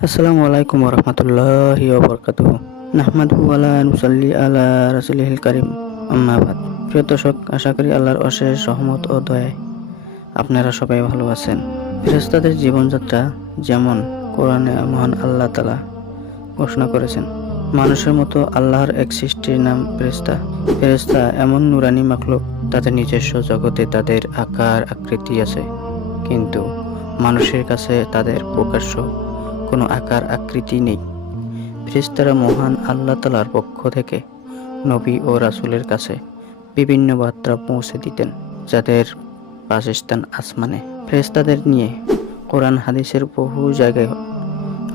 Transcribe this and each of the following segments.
আসসালামু আলাইকুম ওরহমতুল্লাহি ওবরকাতুহু। নাহমাদুহু ওয়া লা নুসাল্লি আলা রাসূলিল কারীম, আম্মা বাদ। প্রিয় দর্শক, আশা করি আল্লাহর অশেষ রহমত ও দয়ায় আপনারা সবাই ভালো আছেন। ফেরেশতাদের জীবনযাত্রা যেমন কোরআনে মহান আল্লাহ তাআলা ঘোষণা করেছেন, মানুষের মতো আল্লাহর এক সৃষ্টির নাম ফেরেশতা। ফেরেশতা এমন নুরানি মাখলুক, তাদের নিজস্ব জগতে তাদের আকার আকৃতি আছে, কিন্তু মানুষের কাছে তাদের প্রকাশ্য কোনো আকার আকৃতি নেই। ফেরেশতারা মহান আল্লাহ তাআলার পক্ষ থেকে নবী ও রাসূলের কাছে বিভিন্ন বার্তা পৌঁছে দিতেন, যাদের বাসস্থান আসমানে। ফেরেশতাদের নিয়ে কোরআন হাদিসের বহু জায়গায়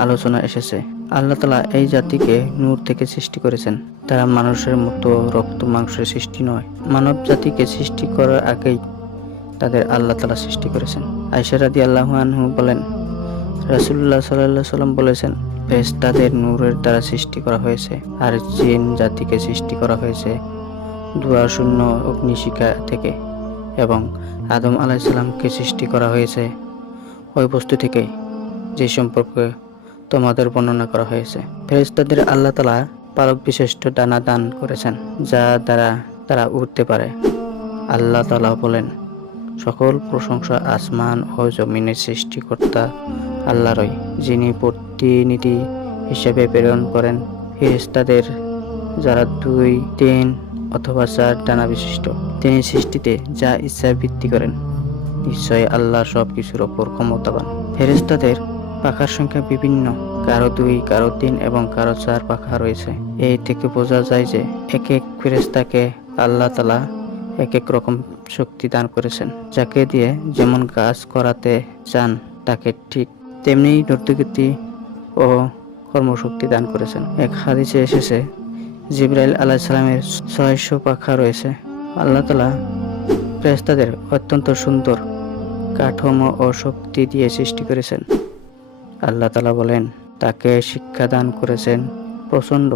আলোচনা এসেছে। আল্লাহ তাআলা এই জাতিকে নূর থেকে সৃষ্টি করেছেন। তারা মানুষের মতো রক্ত মাংসের সৃষ্টি নয়। মানব জাতিকে সৃষ্টি করার আগেই তাদের আল্লাহ তাআলা সৃষ্টি করেছেন। আয়েশা রাদিয়াল্লাহু আনহা বলেন, রাসূলুল্লাহ সাল্লাল্লাহু আলাইহি ওয়াসাল্লাম বলেছেন, ফেরেশতাদের নূরের দ্বারা সৃষ্টি করা হয়েছে, আর জিন জাতিকে সৃষ্টি করা হয়েছে ধোঁয়াশূন্য অগ্নিশিখা থেকে, এবং আদম আলাইহিস সালামকে সৃষ্টি করা হয়েছে ওই বস্তু থেকে যে সম্পর্কে তোমাদের বর্ণনা করা হয়েছে। ফেরেশতাদের আল্লাহ তাআলা পালক বিশিষ্ট ডানা দান করেছেন, যা দ্বারা তারা উড়তে পারে। আল্লাহ তাআলা বলেন, সকল প্রশংসা আসমান ও জমিনের সৃষ্টিকর্তা আল্লাহরই, যিনি প্রতিনিধি হিসেবে প্রেরণ করেন ফেরেশতাদের, যারা 2, 3 অথবা 4 ডানা বিশিষ্ট। তিনি সৃষ্টিতে যা ইচ্ছা বৃদ্ধি করেন। নিশ্চয়ই আল্লাহ সব কিছুর ওপর ক্ষমতাবান। ফেরেশতাদের পাখার সংখ্যা বিভিন্ন, কারো 2, কারো 3 এবং কারো 4 পাখা রয়েছে। এই থেকে বোঝা যায় যে এক এক ফেরেশতাকে আল্লাহ তাআলা এক এক রকম শক্তি দান করেছেন। যাকে দিয়ে যেমন কাজ করাতে চান তাকে ঠিক তেমনি ধৈর্যগতি ও কর্মশক্তি দান করেছেন। এক হাদিসে এসেছে, জিবরাইল আলাইহিস সালামের 600 পাখা রয়েছে। আল্লাহ তাআলা ফেরেশতাদের অত্যন্ত সুন্দর কাঠামো ও শক্তি দিয়ে সৃষ্টি করেছেন। আল্লাহ তাআলা বলেন, তাকে শিক্ষা দান করেছেন প্রচণ্ড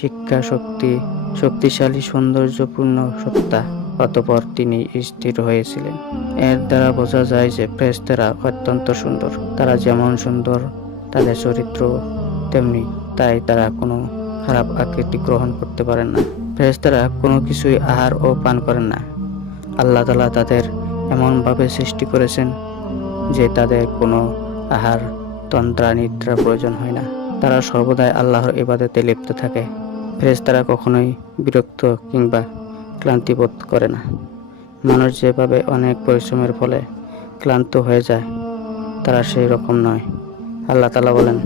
শিক্ষা শক্তি, শক্তিশালী সৌন্দর্যপূর্ণ সত্তা। অতঃপর তিনি স্থির হয়েছিলেন। এর দ্বারা বোঝা যায় যে ফেরেশতারা অত্যন্ত সুন্দর। তারা যেমন সুন্দর তাদের চরিত্র তেমনি, তাই তারা কোনো খারাপ আকৃতি গ্রহণ করতে পারেন না। ফেরেশতারা কোনো কিছুই আহার ও পান করেন না। আল্লাহ তাআলা তাদের এমনভাবে সৃষ্টি করেছেন যে তাদের কোনো আহার তন্দ্রা নিদ্রার প্রয়োজন হয় না। তারা সর্বদাই আল্লাহর ইবাদতে লিপ্ত থাকে। ফেরেশতারা কখনোই বিরক্ত কিংবা ক্লান্তি বোধ করে না। মানুষ যেভাবে অনেক পরিশ্রমের ফলে ক্লান্ত হয়ে যায়, তারা সেই রকম নয়। আল্লাহ তাআলা বলেন,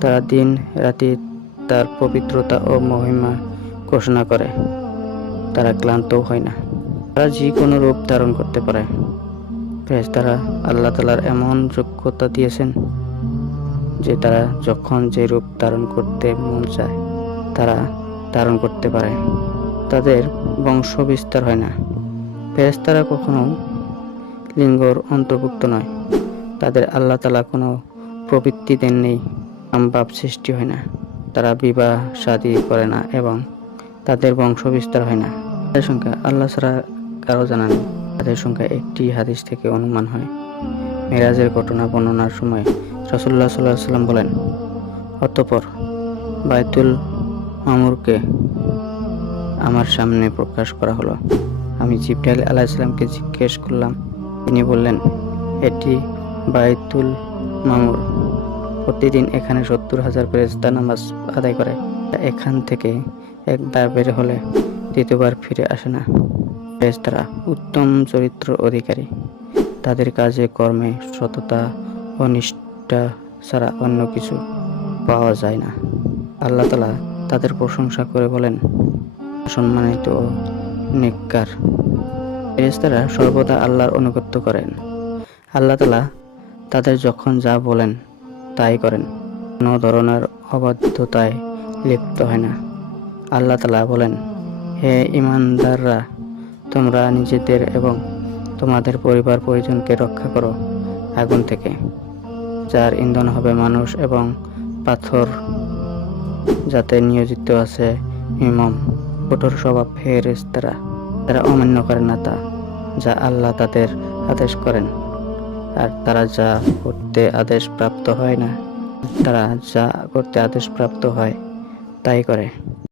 তারা দিন রাতি তার পবিত্রতা ও মহিমা ঘোষণা করে, তারা ক্লান্তও হয় না। তারা যে কোনো রূপ ধারণ করতে পারে। ফেরেশতারা আল্লাহ তাআলার এমন যোগ্যতা দিয়েছেন যে তারা যখন যে রূপ ধারণ করতে মন চায় তারা ধারণ করতে পারে। তাদের বংশ বিস্তার হয় না। ফেরেশতারা কখনো লিঙ্গর অন্তর্ভুক্ত নয়। তাদের আল্লাহ তাআলা কোনো প্রবৃত্তি দেননি, সম্ভাব সৃষ্টি হয় না। তারা বিবাহ শাদী করে না এবং তাদের বংশ বিস্তার হয় না। তাদের সংখ্যা আল্লাহ ছাড়া কারো জানা নেই। তাদের সংখ্যা একটি হাদিস থেকে অনুমান হয়। মেরাজের ঘটনা বর্ণনার সময় রাসূলুল্লাহ সাল্লাল্লাহু আলাইহি ওয়াসাল্লাম বলেন, অতঃপর বাইতুল মামুরকে আমার সামনে প্রকাশ করা হলো। আমি জিবরাইল আলাইহিস সালামকে জিজ্ঞেস করলাম। তিনি বললেন, এটি বাইতুল মামুর। প্রতিদিন এখানে 70,000 ফেরেশতা নামাজ আদায় করে। এখান থেকে একবার বের হলে দ্বিতীয়বার ফিরে আসে না। ফেরেশতারা উত্তম চরিত্র অধিকারী। তাদের কাজে কর্মে সততা ও নিষ্ঠা ছাড়া অন্য কিছু পাওয়া যায় না। আল্লাহ তাআলা তাদের প্রশংসা করে বলেন, সম্মানিত ও নেককার। ফেরেশতারা সর্বদা আল্লাহর আনুগত্য করেন। আল্লাহ তাআলা তাদের যখন যা বলেন তাই করেন, কোনো ধরনের অবাধ্যতায় লিপ্ত হয় না। আল্লাহ তাআলা বলেন, হে ঈমানদাররা, তোমরা নিজেদের এবং তোমাদের পরিবার পরিজনকে রক্ষা করো আগুন থেকে, যার ইন্ধন হবে মানুষ এবং পাথর, যাতে নিয়োজিত আছে নির্মম কঠোর স্বভাব ফেরেশতারা। তারা অমান্য করে না তা যা আল্লাহ তাদের আদেশ করেন, আর তারা যা করতে আদেশ প্রাপ্ত হয় না তারা যা করতে আদেশপ্রাপ্ত হয় তাই করে।